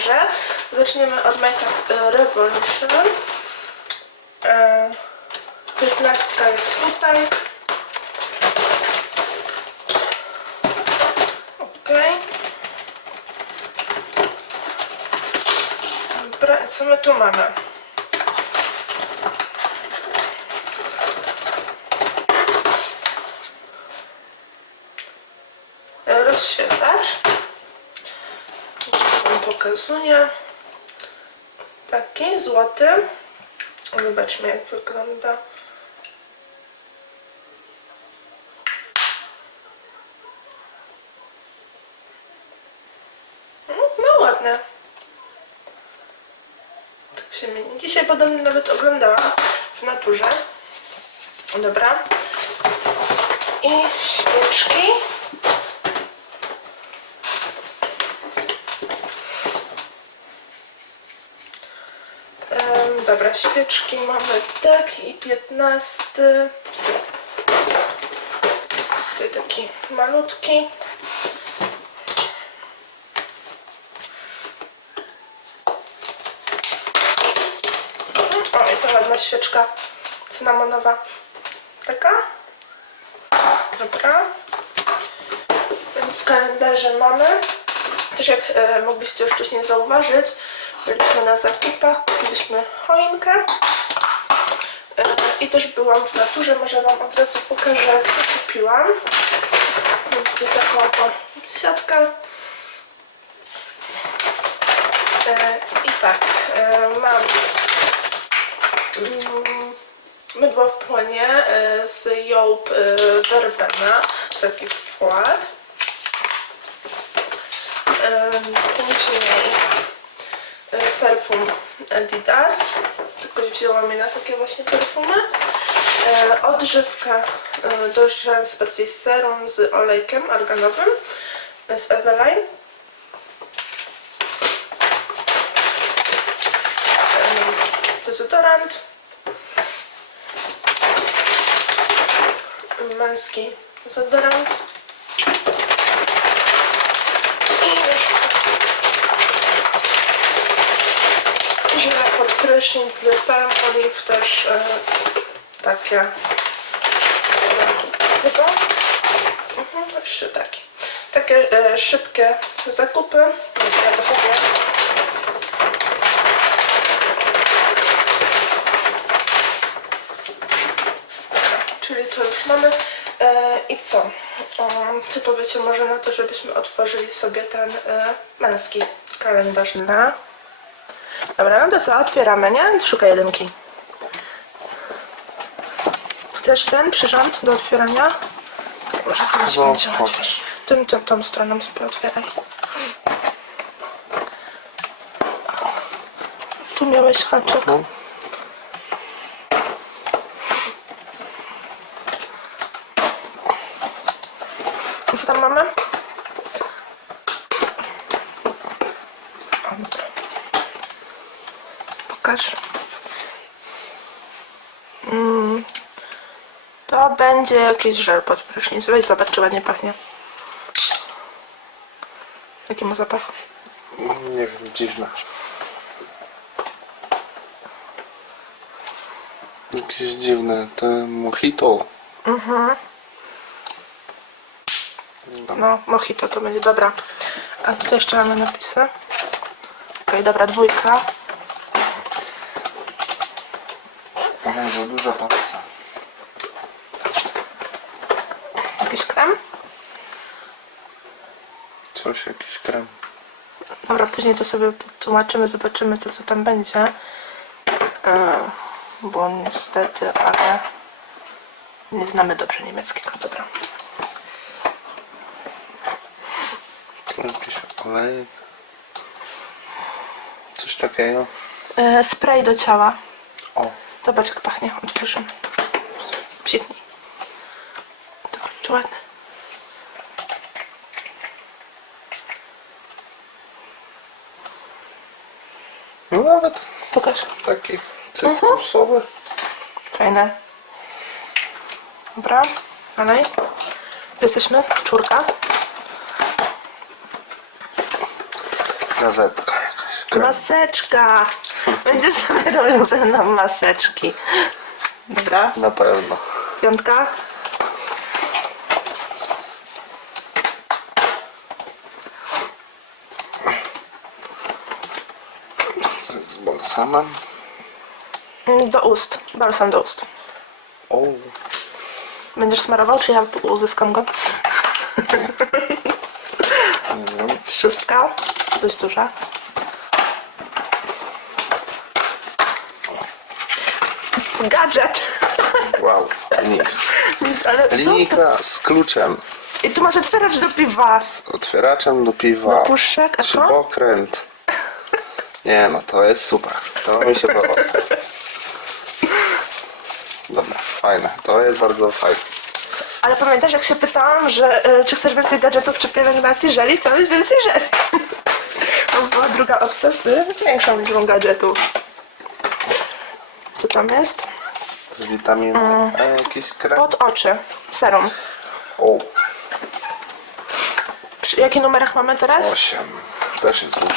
kalendarze. Zaczniemy od Makeup e, Revolution. E, 15 jest tutaj. Okej. Dobra, co my tu mamy? E, rozświetlacz. Pokazuję. Taki złoty. Zobaczmy jak wygląda. Mm, No ładne. Tak się mieni. Dzisiaj podobnie nawet oglądałam w naturze. Dobra. I świeczki. Dobra, świeczki mamy tak i 15. Tutaj taki malutki. O, i to ładna świeczka cynamonowa. Taka. Dobra. Więc kalendarze mamy. Też jak e, mogliście już wcześniej zauważyć, byliśmy na zakupach, kupiliśmy choinkę. E, I też byłam w naturze, może Wam od razu pokażę, co kupiłam. Mam tutaj taką siatkę. I tak, e, mam mm, mydło w płonie e, z Jołb e, Verbena, taki wkład. Em, Później e, perfum Adidas, tylko wzięłam je na takie właśnie perfumy. E, Odżywka e, do rzęs, bardziej serum z olejkiem arganowym e, z Eveline. Dezodorant. Męski dezodorant. Żele pod prysznic z Palm Olive też e, takie chyba? Mhm, jeszcze taki takie e, szybkie zakupy. Ja dochodzę. Czyli to już mamy. E, i co? Um, co powiecie może na to żebyśmy otworzyli sobie ten e, męski kalendarz na Dobra, no to co? Otwieramy, nie? Szukaj jedynki. Chcesz ten przyrząd do otwierania? Może to ci No, będzie łatwiej. Tym, tym, tą stroną sobie otwieraj. Tu miałeś haczyk. No. Co tam mamy? O, dobra. Pokaż. Mm. To będzie jakiś żel pod prysznic. Weź zobacz, czy ładnie pachnie. Jaki ma zapach? Nie wiem, dziwne. Jakieś dziwne, te mojito. No, mojito to będzie dobra. A tutaj jeszcze mamy napisy. Okej, dobra, dwójka. Ale za duża palca. Jakiś krem? Coś, jakiś krem. Dobra, później to sobie tłumaczymy, zobaczymy co, co tam będzie. E, bo niestety, ale nie znamy dobrze niemieckiego. Dobra. Jakiś olejek. Coś takiego. E, spray do ciała. O, Zobacz jak pachnie. Otworzymy. Psiknij. To ładne. No nawet Pokaż. taki cyklusowy. Fajne. Dobra. Dalej. Jesteśmy? Czwórka. Gazetka jakaś. Krem. Maseczka! Będziesz sobie robił ze mną maseczki. Dobra. Na pewno. Piątka. Z, z balsamem. Mm, Do ust. Balsam do ust. O, Będziesz smarował, czy ja uzyskam go? nie wiem. Szóstka. Dość duża. Gadżet! Wow. Linijka. Ale co to? Linijka z kluczem. I tu masz otwieracz do piwa. Z otwieraczem do piwa. Puszek, a to? Nie no, to jest super. To mi się podoba. Dobra, fajne. To jest bardzo fajne. Ale pamiętasz, jak się pytałam, że e, czy chcesz więcej gadżetów czy pielęgnacji żeli? Chciałeś więcej żeli. To była druga opcja z większą liczbą gadżetów. Co tam jest? Z witaminą E jakiś krem. Pod oczy. Serum. O, Przy jakich numerach mamy teraz? 8. Też jest duży.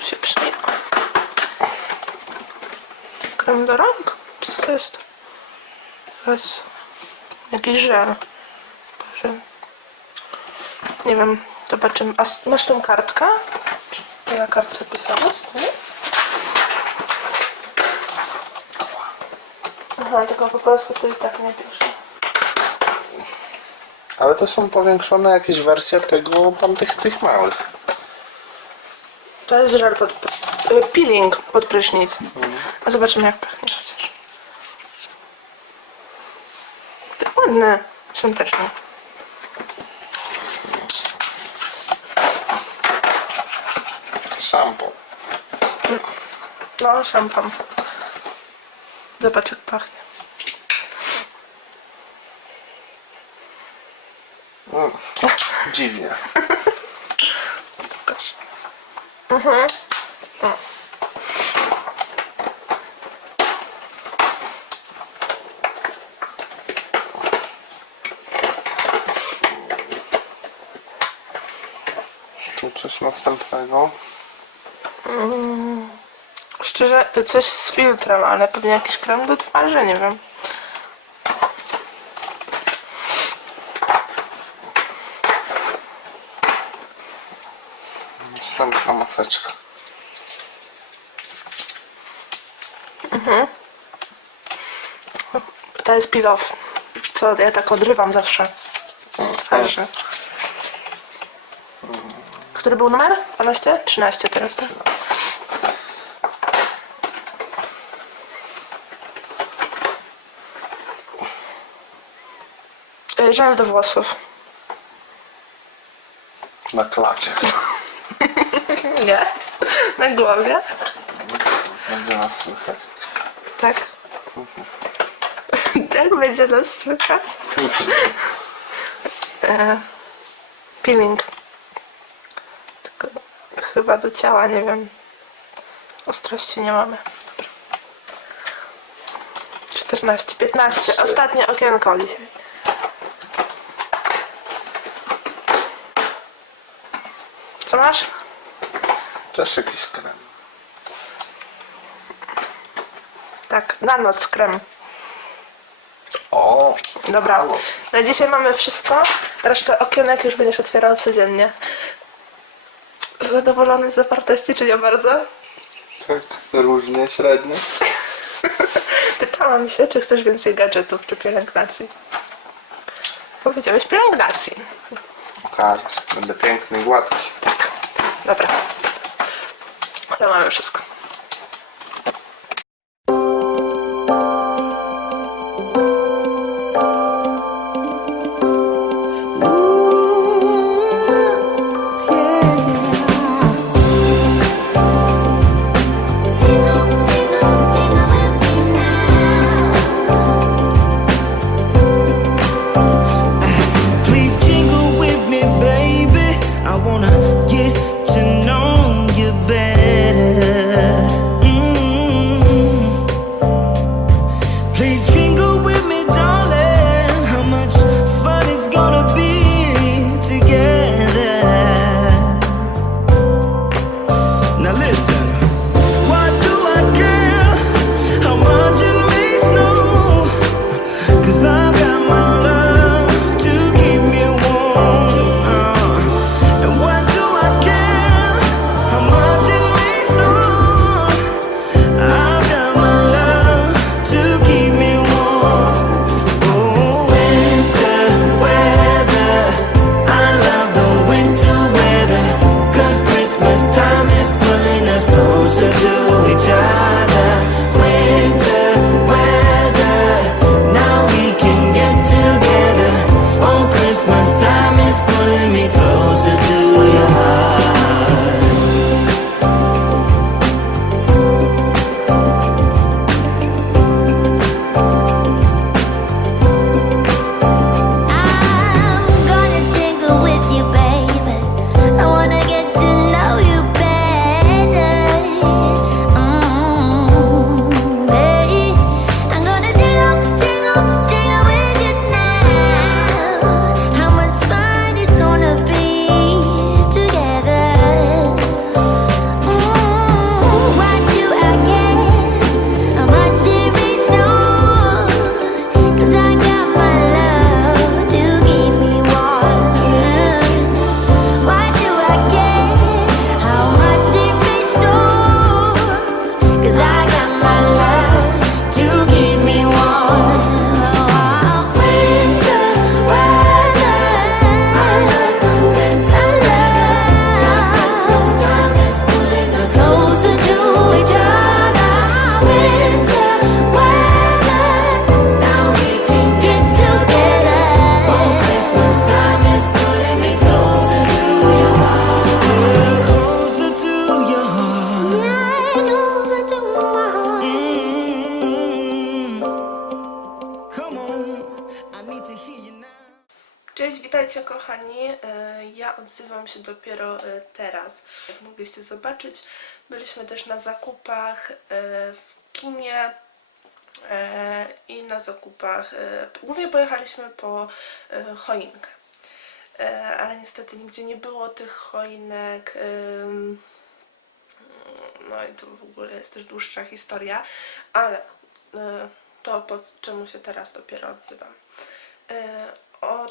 Się przyjmie. Krem do rąk? Czy co to jest? Jest jakiś żel. Nie wiem, zobaczymy. A masz tą kartkę? Czy na kartce pisało? Nie? Aha, tylko po polsku to i tak nie pisze. Ale to są powiększone jakieś wersje tego, tam tych, tych małych. To jest żel pod, y, peeling pod prysznic. A zobaczymy jak pachnie chociaż. To ładne, świąteczne. Szampo. No, szampan. Zobacz jak pachnie. Mm. Dziwnie. Pokaż. Mhm. O. Tu coś następnego. Szczerze, coś z filtrem, ale pewnie jakiś krem do twarzy, nie wiem. Następna maseczka. To jest off. Co ja tak odrywam zawsze z twarzy. Który był numer? 12? 13 teraz, tak? Y, Żel do włosów. Na klacie. Nie. Na głowie. Będzie nas słychać. Tak. Tak będzie nas słychać. E, peeling. Tylko chyba do ciała, nie wiem. Ostrości nie mamy. Dobra. 14, 15. Ostatnie okienko dzisiaj. Co masz? Też jakiś krem. Tak, na noc krem. O! Dobra, Halo. na dzisiaj mamy wszystko. Resztę okienek już będziesz otwierał codziennie. Zadowolony z zawartości, czy nie bardzo? Tak, różnie, średnio. Pytałam się, czy chcesz więcej gadżetów czy pielęgnacji. Powiedziałeś pielęgnacji. Pokażesz. Będę piękny i gładki. Tak, dobra. Ale mamy wszystko. Odzywam się dopiero e, teraz. Jak mogliście zobaczyć, byliśmy też na zakupach e, w kinie e, i na zakupach. Głównie pojechaliśmy po choinkę. Ale niestety nigdzie nie było tych choinek. No i to w ogóle jest też dłuższa historia, ale to po czemu się teraz dopiero odzywam.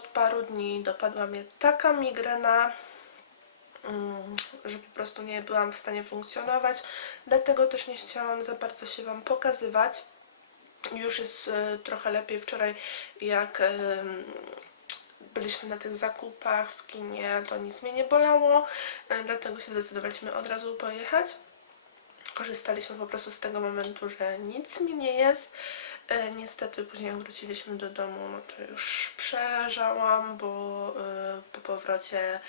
E, paru dni dopadła mnie taka migrena, mm, że po prostu nie byłam w stanie funkcjonować. Dlatego też nie chciałam za bardzo się Wam pokazywać. Już jest e, trochę lepiej wczoraj, jak em, byliśmy na tych zakupach w kinie, to nic mnie nie bolało, e, dlatego się zdecydowaliśmy od razu pojechać. Korzystaliśmy po prostu z tego momentu, że nic mi nie jest. E, niestety później jak wróciliśmy do domu, no to już przeleżałam, bo e, po powrocie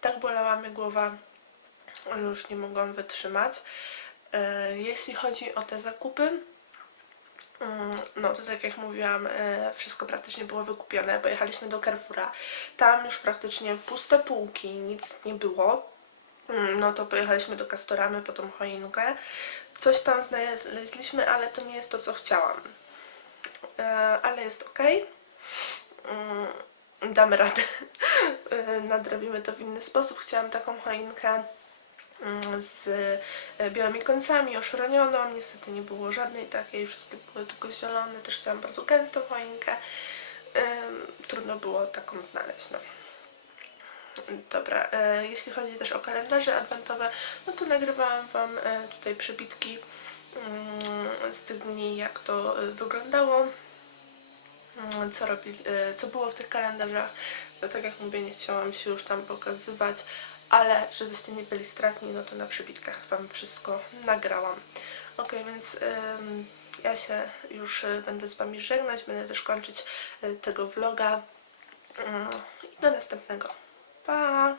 tak bolała mnie głowa, że już nie mogłam wytrzymać. E, jeśli chodzi o te zakupy, Mm, No to tak jak mówiłam, e, wszystko praktycznie było wykupione. Pojechaliśmy do Carrefoura. Tam już praktycznie puste półki, nic nie było. Mm, No to pojechaliśmy do Castoramy po tą choinkę. Coś tam znaleźliśmy, ale to nie jest to, co chciałam. E, Ale jest ok. Damy radę. E, Nadrobimy to w inny sposób. Chciałam taką choinkę mm, z e, białymi końcami, oszronioną. Niestety nie było żadnej takiej, wszystkie były tylko zielone. Też chciałam bardzo gęstą choinkę. Trudno było taką znaleźć. No. Dobra, jeśli chodzi też o kalendarze adwentowe, no to nagrywałam Wam tutaj przebitki mm, z tych dni, jak to e, wyglądało, mm, co, robi, e, co było w tych kalendarzach. No, tak jak mówię, nie chciałam się już tam pokazywać, ale żebyście nie byli stratni, no to na przybitkach Wam wszystko nagrałam. Ok, więc ja się już e, będę z Wami żegnać, będę też kończyć tego vloga. Mm, I do następnego. Pa!